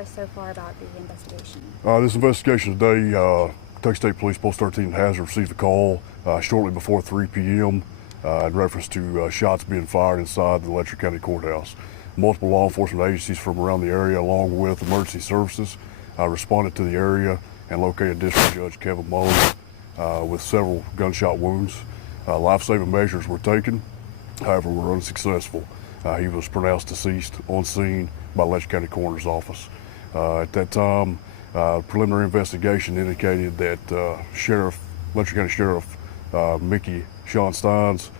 us so far about the investigation? This investigation today, Kentucky State Police Post 13 has received a call shortly before 3 p.m. In reference to shots being fired inside the Letcher County Courthouse. Multiple law enforcement agencies from around the area, along with emergency services, responded to the area and located District Judge Kevin Mullins with several gunshot wounds. Life-saving measures were taken, however, were unsuccessful. He was pronounced deceased on scene by Letcher County Coroner's Office. At that time, preliminary investigation indicated that Letcher County Sheriff Shawn Stines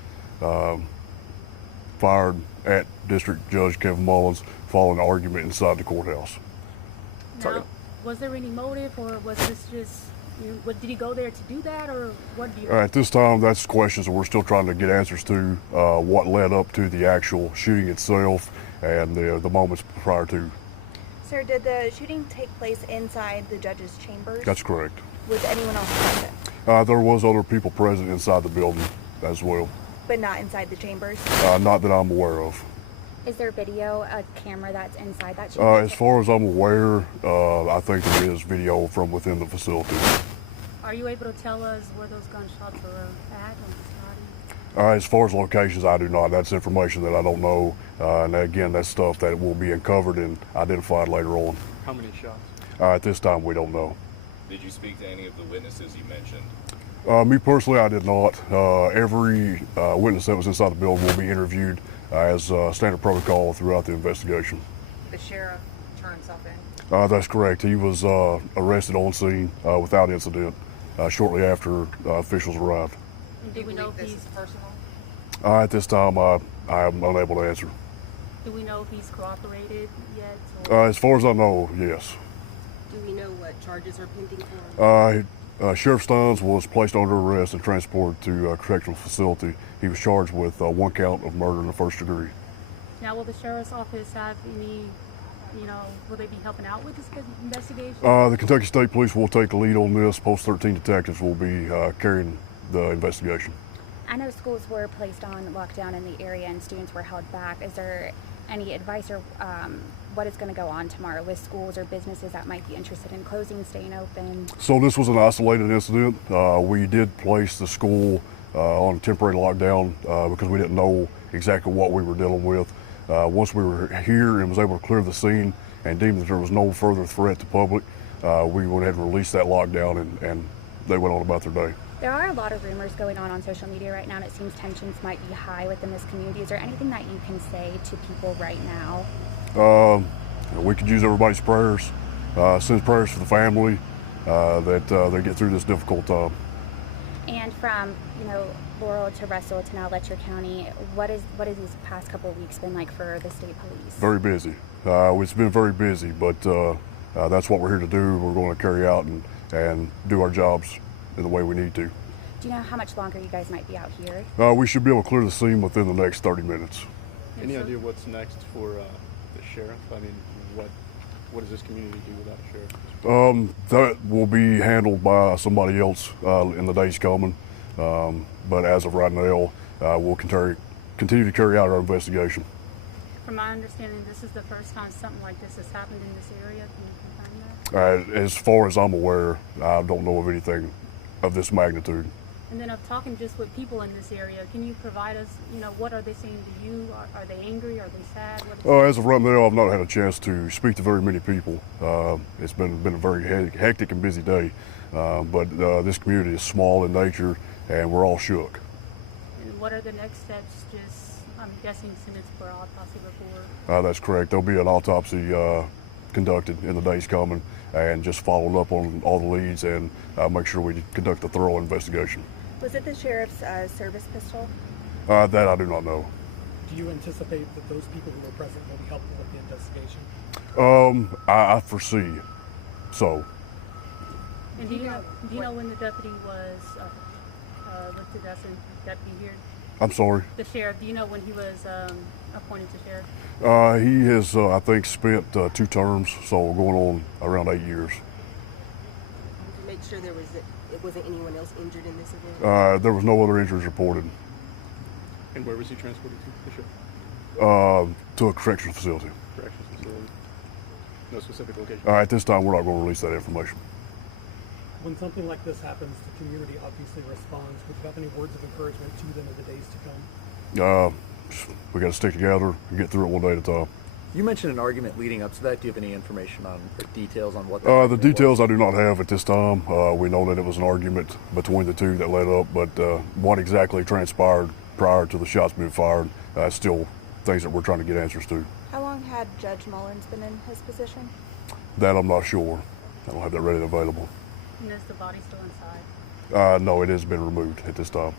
fired at District Judge Kevin Mullins following an argument inside the courthouse. Now, was there any motive, or was this just, did he go there to do that, or what do you... At this time, that's questions that we're still trying to get answers to, what led up to the actual shooting itself and the moments prior to. Sir, did the shooting take place inside the judge's chambers? That's correct. Was anyone else present? There was other people present inside the building as well. But not inside the chambers? Not that I'm aware of. Is there video, a camera that's inside that chamber? As far as I'm aware, I think there is video from within the facility. Are you able to tell us where those gunshots were at on his body? As far as locations, I do not. That's information that I don't know. And again, that's stuff that will be uncovered and identified later on. How many shots? At this time, we don't know. Did you speak to any of the witnesses you mentioned? Me personally, I did not. Every witness that was inside the building will be interviewed as standard protocol throughout the investigation. The sheriff turned himself in? That's correct. He was arrested on scene without incident shortly after officials arrived. Do we know if this he's is personal? At this time, I am unable to answer. Do we know if he's cooperated yet? Or? As far as I know, yes. Do we know what charges are pending for him? Sheriff Stines was placed under arrest and transported to a correctional facility. He was charged with one count of murder in the first degree. Now, will the sheriff's office have any, will they be helping out with this investigation? The Kentucky State Police will take the lead on this. Post 13 detectives will be carrying the investigation. I know schools were placed on lockdown in the area and students were held back. Is there any advice or what is going to go on tomorrow with schools or businesses that might be interested in closing, staying open? So this was an isolated incident. We did place the school on a temporary lockdown because we didn't know exactly what we were dealing with. Once we were here and was able to clear the scene and deemed that there was no further threat to public, we went ahead and released that lockdown and they went on about their day. There are a lot of rumors going on social media right now, and it seems tensions might be high within this community. Is there anything that you can say to people right now? We could use everybody's prayers, send prayers for the family, that they get through this difficult time. And from, Laurel to Russell to now Letcher County, what has these past couple of weeks been like for the state police? Very busy. It's been very busy, but that's what we're here to do. We're going to carry out and do our jobs in the way we need to. Do you know how much longer you guys might be out here? We should be able to clear the scene within the next 30 minutes. Any idea what's next for the sheriff? I mean, what does this community do without a sheriff? That will be handled by somebody else in the days coming. But as of right now, we'll continue to carry out our investigation. From my understanding, this is the first time something like this has happened in this area. Can you confirm that? As far as I'm aware, I don't know of anything of this magnitude. And then of talking just with people in this area, can you provide us, what are they saying to you? Are they angry? Are they sad? As of right now, I've not had a chance to speak to very many people. It's been a very hectic and busy day, but this community is small in nature, and we're all shook. And what are the next steps? I'm guessing send it for autopsy report. That's correct. There'll be an autopsy conducted in the days coming, and just following up on all the leads and make sure we conduct a thorough investigation. Was it the sheriff's service pistol? That I do not know. Do you anticipate that those people who were present will be helpful with the investigation? I foresee so. And do you know when the deputy was listed as a deputy here? I'm sorry? The sheriff, do you know when he was appointed to sheriff? He has, I think, spent 2 terms, so going on around 8 years. To make sure it wasn't anyone else injured in this event? There was no other injuries reported. And where was he transported to, the sheriff? To a correctional facility. Correctional facility. No specific location? At this time, we're not going to release that information. When something like this happens, the community obviously responds. Would you have any words of encouragement to them in the days to come? We got to stick together and get through it one day at a time. You mentioned an argument leading up to that. Do you have any information on or details on what that The argument details was? I do not have at this time. We know that it was an argument between the two that led up, but what exactly transpired prior to the shots being fired is still things that we're trying to get answers to. How long had Judge Mullins been in his position? That I'm not sure. I don't have that ready and available. And is the body still inside? No, it has been removed at this time.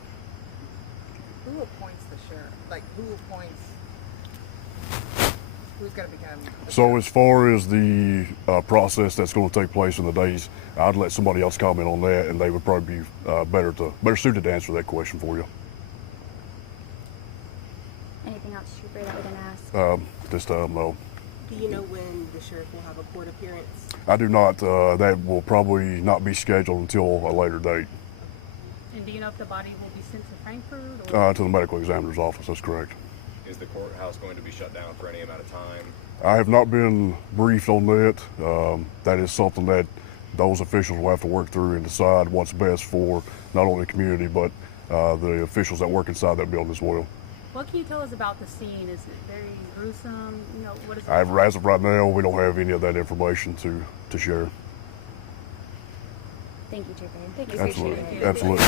Who appoints the sheriff? Like, who appoints? Who's going to become? So as far as the process that's going to take place in the days, I'd let somebody else comment on that, and they would probably be better suited to answer that question for you. Anything else, Trooper, that we didn't ask? This time, no. Do you know when the sheriff will have a court appearance? I do not. That will probably not be scheduled until a later date. And do you know if the body will be sent to Frankfurt? Or? To the medical examiner's office, that's correct. Is the courthouse going to be shut down for any amount of time? I have not been briefed on that. That is something that those officials will have to work through and decide what's best for not only the community, but the officials that work inside that building as well. What can you tell us about the scene? Is it very gruesome? You know, what is it? As of right now, we don't have any of that information to share. Thank you, Trooper. Thank you. Absolutely. Appreciate it. Absolutely.